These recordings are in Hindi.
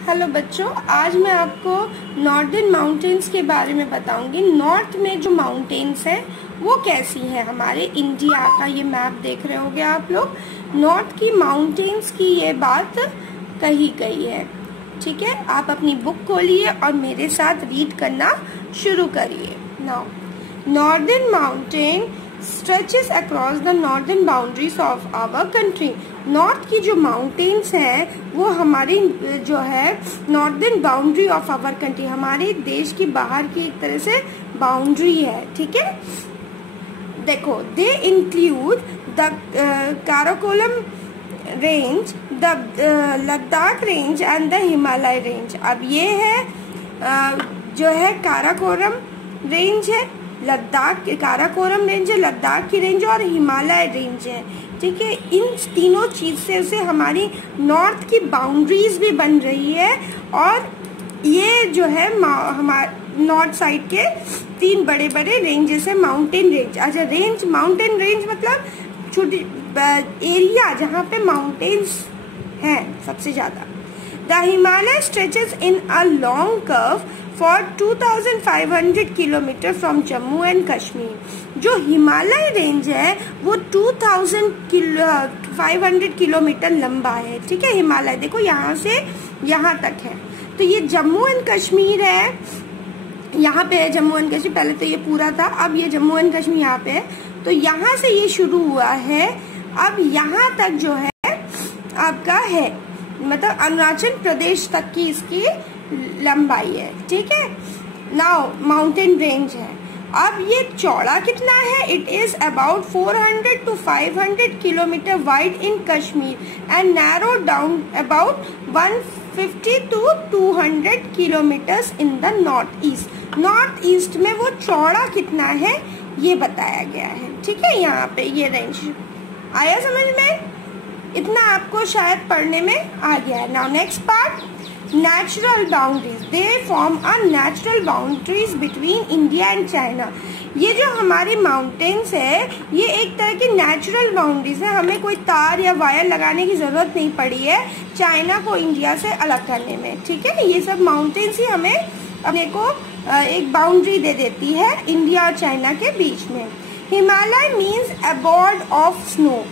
हेलो बच्चों, आज मैं आपको नॉर्दर्न माउंटेन्स के बारे में बताऊंगी। नॉर्थ में जो माउंटेन्स हैं वो कैसी हैं। हमारे इंडिया का ये मैप देख रहे होंगे आप लोग। नॉर्थ की माउंटेन्स की ये बात कही गई है। ठीक है, आप अपनी बुक खोलिए और मेरे साथ रीड करना शुरू करिए। Now, northern mountain stretches across the northern boundaries of our country। North की जो माउंटेन्स हैं वो हमारी जो है northern boundary of our country, हमारे देश की बाहर की एक तरह से बाउंड्री है। ठीक है, देखो, they include the Karakoram range, the Ladakh range and the Himalaya range. अब ये है जो है काराकोरम रेंज है, लद्दाख काराकोरम रेंज है, लद्दाख की रेंज और हिमालय रेंज है। ठीक है, इन तीनों चीज से हमारी नॉर्थ की बाउंड्रीज भी बन रही है। और ये जो है हमारे नॉर्थ साइड के तीन बड़े बड़े रेंजेस है। माउंटेन रेंज, अच्छा, रेंज, माउंटेन रेंज मतलब छोटी एरिया जहाँ पे माउंटेन्स हैं सबसे ज्यादा। The Himalaya stretches in a long curve for 2500 kilometre from Jammu and Kashmir. जो हिमालय रेंज है वो 2500 किलोमीटर लंबा है। ठीक है, हिमालय देखो यहाँ से यहाँ तक है। तो ये जम्मू एंड कश्मीर है, यहाँ पे है जम्मू एंड कश्मीर। पहले तो ये पूरा था, अब ये जम्मू एंड कश्मीर यहाँ पे है। तो यहाँ से ये शुरू हुआ है, अब यहाँ तक जो है आपका है, मतलब अरुणाचल प्रदेश तक की इसकी लंबाई है। ठीक है, नाउ माउंटेन रेंज है। अब ये चौड़ा कितना है? It is about 400 to 500 kilometre wide in Kashmir and narrow down about 150 to 200 kilometres in the north east. North east में वो चौड़ा कितना है ये बताया गया है। ठीक है, यहाँ पे ये रेंज आया समझ में? इतना आपको शायद पढ़ने में आ गया है। Now next part, natural boundaries. They form a natural boundaries between India and China. ये जो हमारी माउंटेन्स है ये एक तरह की नेचुरल बाउंड्रीज है। हमें कोई तार या वायर लगाने की जरूरत नहीं पड़ी है चाइना को इंडिया से अलग करने में। ठीक है, ये सब माउंटेन्स ही हमें अपने को एक बाउंड्री दे देती है इंडिया और चाइना के बीच में। Himalaya means abode of snow.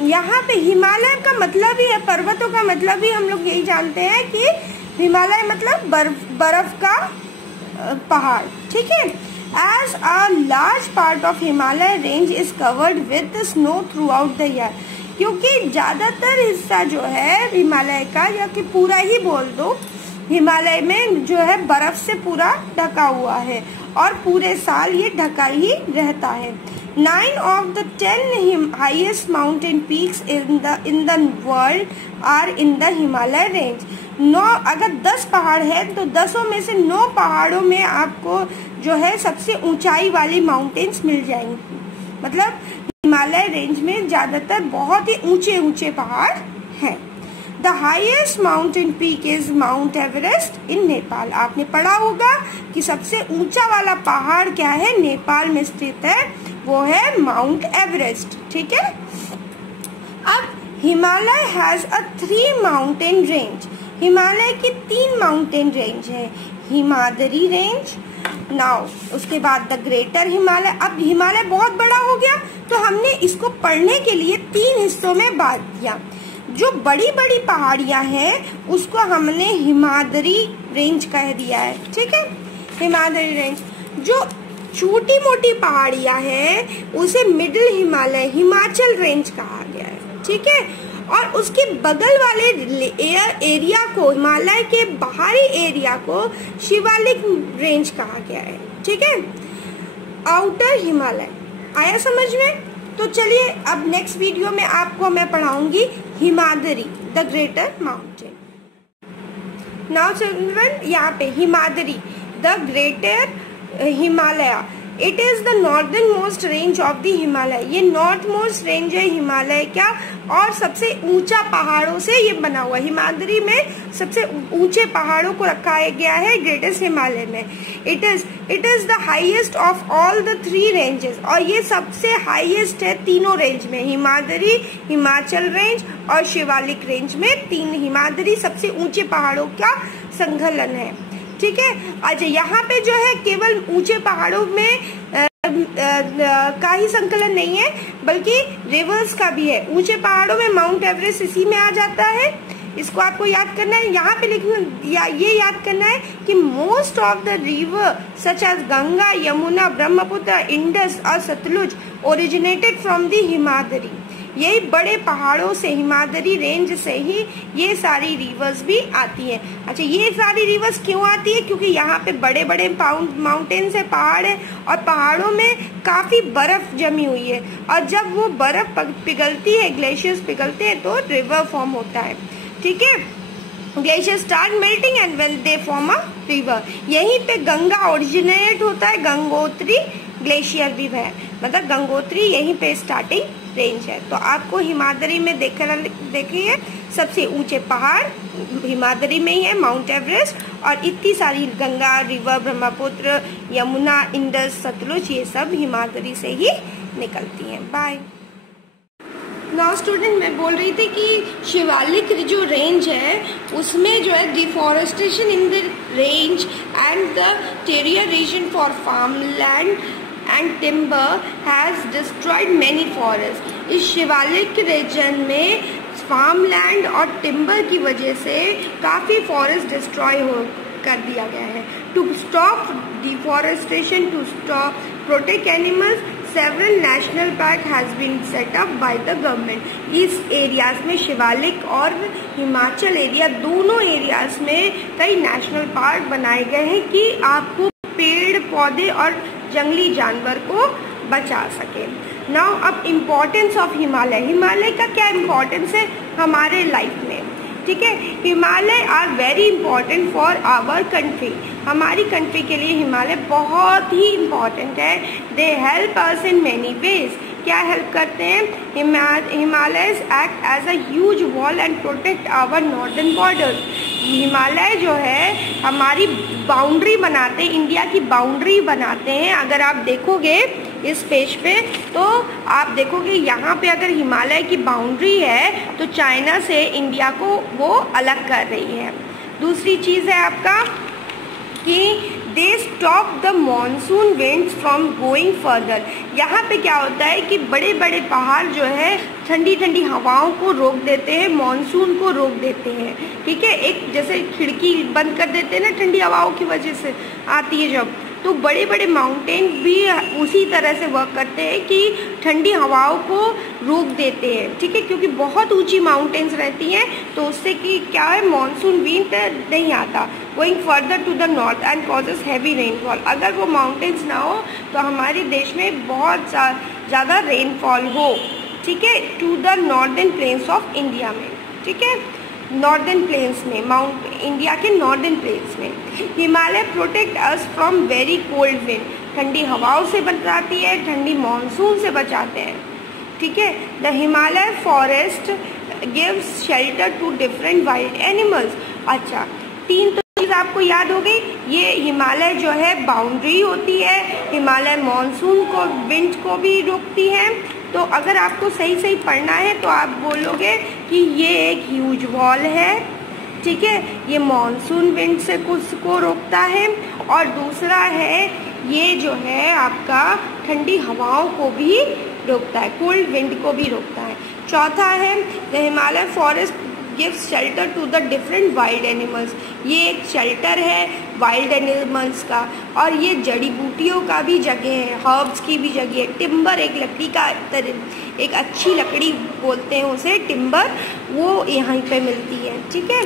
यहाँ पे हिमालय का मतलब ही है पर्वतों का, मतलब ही हम लोग यही जानते हैं कि हिमालय मतलब बर्फ का पहाड़। ठीक है, as a large part of Himalaya range is covered with snow throughout the year. क्योंकि ज्यादातर हिस्सा जो है हिमालय का, या कि पूरा ही बोल दो, हिमालय में जो है बर्फ से पूरा ढका हुआ है और पूरे साल ये ढका ही रहता है। 9 of the 10 highest mountain peaks in the world are in the Himalaya range। 9, अगर 10 पहाड़ है तो 10 में से 9 पहाड़ों में आपको जो है सबसे ऊंचाई वाली माउंटेन्स मिल जाएंगी। मतलब हिमालय रेंज में ज्यादातर बहुत ही ऊंचे ऊंचे पहाड़ हैं। The highest mountain peak is Mount Everest in Nepal. आपने पढ़ा होगा कि सबसे ऊंचा वाला पहाड़ क्या है, नेपाल में स्थित है, वो है माउंट एवरेस्ट। ठीक है, अब Himalaya has a 3 mountain range. Himalaya की 3 माउंटेन रेंज है। हिमाद्री रेंज, नाउ उसके बाद द ग्रेटर हिमालय। अब हिमालय बहुत बड़ा हो गया तो हमने इसको पढ़ने के लिए 3 हिस्सों में बांट दिया। जो बड़ी बड़ी पहाड़ियां हैं उसको हमने हिमाद्री रेंज कह दिया है। ठीक है, हिमाद्री रेंज। जो छोटी मोटी पहाड़ियां हैं उसे मिडिल हिमालय, हिमाचल रेंज कहा गया है। ठीक है, और उसके बगल वाले एरिया को, हिमालय के बाहरी एरिया को शिवालिक रेंज कहा गया है। ठीक है, आउटर हिमालय। आया समझ में? तो चलिए अब नेक्स्ट वीडियो में आपको मैं पढ़ाऊंगी Himadri, the greater mountain. Now children, यहाँ पे Himadri, the greater Himalaya it is the northern most range of the Himalaya. ये नॉर्थ मोस्ट रेंज है हिमालय का और सबसे ऊंचा पहाड़ों से ये बना हुआ। हिमाद्री में सबसे ऊंचे पहाड़ों को रखा गया है ग्रेटेस्ट हिमालय में। It is the highest of all the 3 ranges, और ये सबसे हाईएस्ट है तीनों रेंज में, हिमाद्री, हिमाचल रेंज और शिवालिक रेंज में। 3 हिमाद्री सबसे ऊंचे पहाड़ों का संकलन है, ठीक है। अच्छा, यहाँ पे जो है केवल ऊंचे पहाड़ों में का ही संकलन नहीं है, बल्कि रिवर्स का भी है। ऊंचे पहाड़ों में माउंट एवरेस्ट इसी में आ जाता है, इसको आपको याद करना है। यहाँ पे लिखना, ये याद करना है कि most of the river such as Ganga, Yamuna, Brahmaputra, Indus और Sutlej originated from the Himadri. यही बड़े पहाड़ों से, हिमाद्री रेंज से ही ये सारी रिवर्स भी आती है। अच्छा, ये सारी रिवर्स क्यों आती है? क्योंकि यहाँ पे बड़े बड़े माउंटेन्स है, पहाड़ है, और पहाड़ों में काफी बर्फ जमी हुई है, और जब वो बर्फ पिघलती है, ग्लेशियर्स पिघलते हैं, तो रिवर फॉर्म होता है, ठीक है। Glaciers start melting and when they form a river. यहीं पे गंगा ओरिजिनेट होता है, गंगोत्री ग्लेशियर भी है, मतलब गंगोत्री यहीं पे स्टार्टिंग रेंज है। तो आपको हिमाद्री में देखिए सबसे ऊंचे पहाड़ हिमाद्री में ही है, माउंट एवरेस्ट, और इतनी सारी गंगा रिवर, ब्रह्मपुत्र, यमुना, इंडस, सतलुज, ये सब हिमाद्री से ही निकलती हैं। बाय। नाउ स्टूडेंट, मैं बोल रही थी कि शिवालिक जो रेंज है उसमें जो है deforestation in the range and the Terai region for farmland and timber has destroyed many forest. इस शिवालिक रीजन में फार्मलैंड और टिम्बर की वजह से काफी फॉरेस्ट डिस्ट्रॉय कर दिया गया है। To stop deforestation, to stop protect animals, several national park has been set up by the government। इस एरियाज में, शिवालिक और हिमाचल एरिया, दोनों एरियाज में कई नेशनल पार्क बनाए गए हैं कि आपको पेड़ पौधे और जंगली जानवर को बचा सके। नाउ अब इम्पोर्टेंस ऑफ हिमालय। हिमालय का क्या इम्पोर्टेंस है हमारे लाइफ में, ठीक है। Himalaya are very important for our country. हमारी कंट्री के लिए हिमालय बहुत ही इम्पोर्टेंट है। They help us in many ways. क्या हेल्प करते हैं? Himalayas act as a huge wall and protect our northern borders. Himalaya जो है हमारी बाउंड्री बनाते हैं, इंडिया की बाउंड्री बनाते हैं। अगर आप देखोगे इस पेज पे तो आप देखोगे यहाँ पे अगर हिमालय की बाउंड्री है तो चाइना से इंडिया को वो अलग कर रही है। दूसरी चीज है आपका कि they stop the monsoon winds from going further. यहाँ पे क्या होता है कि बड़े बड़े पहाड़ जो है ठंडी ठंडी हवाओं को रोक देते हैं, मॉनसून को रोक देते हैं, ठीक है। एक जैसे खिड़की बंद कर देते हैं ना, ठंडी हवाओं की वजह से आती है जब, तो बड़े बड़े माउंटेन भी उसी तरह से वर्क करते हैं कि ठंडी हवाओं को रोक देते हैं, ठीक है। क्योंकि बहुत ऊंची माउंटेन्स रहती हैं तो उससे कि क्या है, मानसून विंड नहीं आता going further to the north and causes heavy rainfall. अगर वो माउंटेन्स ना हो तो हमारे देश में बहुत ज़्यादा रेनफॉल हो, ठीक है, to the northern plains of India में, ठीक है, नॉर्दर्न प्लेन्स में, माउंट इंडिया के नॉर्दर्न प्लेन्स में। Himalaya protect us from very cold wind. ठंडी हवाओं से बचाती है, ठंडी मानसून से बचाते हैं, ठीक है। The Himalaya forest gives shelter to different wild animals. अच्छा, 3 चीज आपको याद हो गई। ये हिमालय जो है बाउंड्री होती है, हिमालय मानसून को, विंड को भी रोकती है। तो अगर आपको सही सही पढ़ना है तो आप बोलोगे कि ये एक ह्यूज वॉल है, ठीक है, ये मॉनसून विंड से कुछ को रोकता है, और दूसरा है ये जो है आपका ठंडी हवाओं को भी रोकता है, कोल्ड विंड को भी रोकता है। चौथा है the Himalaya forest gives shelter to the different wild animals. ये एक शेल्टर है वाइल्ड एनिमल्स का, और ये जड़ी बूटियों का भी जगह है, हर्ब्स की भी जगह है। टिम्बर एक लकड़ी का एक अच्छी लकड़ी बोलते हैं उसे, टिम्बर, वो यहीं पे मिलती है, ठीक है।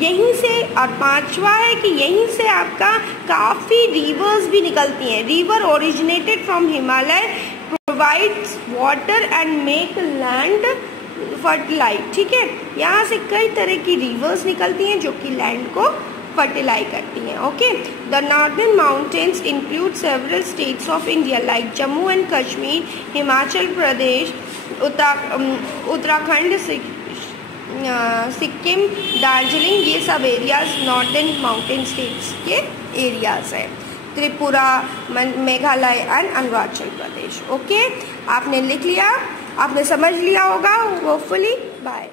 यहीं से, और 5वां है कि यहीं से आपका काफ़ी रिवर्स भी निकलती हैं। River originated from Himalaya provides water and make land fertilize, ठीक है। यहाँ से कई तरह की रिवर्स निकलती हैं जो कि लैंड को फर्टिलाई करती हैं। Okay, the northern mountains include several states of India like Jammu and Kashmir, Himachal Pradesh, Uttarakhand, Sikkim, Darjeeling, ये सब एरियाज नॉर्दर्न माउंटेन स्टेट्स के एरियाज है। त्रिपुरा, मेघालय एंड अरुणाचल प्रदेश। ओके, आपने लिख लिया, आपने समझ लिया होगा होपफुली। बाय।